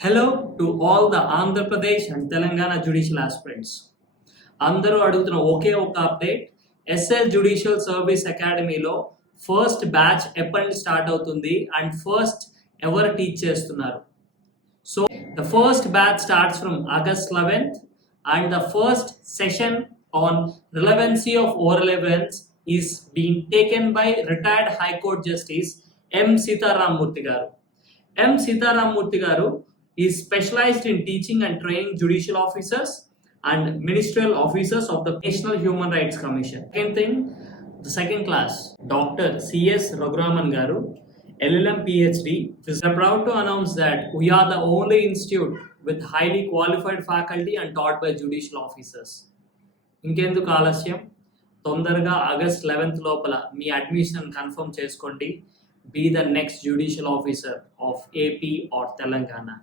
Hello to all the Andhra Pradesh and Telangana judicial aspirants. అందరూ అడుగుతున్న ఒకే ఒక update, SL judicial service అకాడమీలో first batch ఎప్పటి స్టార్ట్ అవుతుంది అండ్ ఫస్ట్ ఎవరు టీచ్ చేస్తున్నారు. So the first batch starts from August 11th and the first session on relevancy of oral evidence is being taken by retired High Court Justice M. Sitaram Murthy garu. M. Sitaram Murthy garu is specialized in teaching and training judicial officers and ministerial officers of the National Human Rights Commission. Second thing, the second class, Dr. C.S. Raguraman Garu, LLM PhD. We are proud to announce that we are the only institute with highly qualified faculty and taught by judicial officers. ఇంకెందుకు ఆలస్యం, తొందరగా August 11th లోపల మీ admission confirm చేసుకోండి. Be the next judicial officer of AP or Telangana.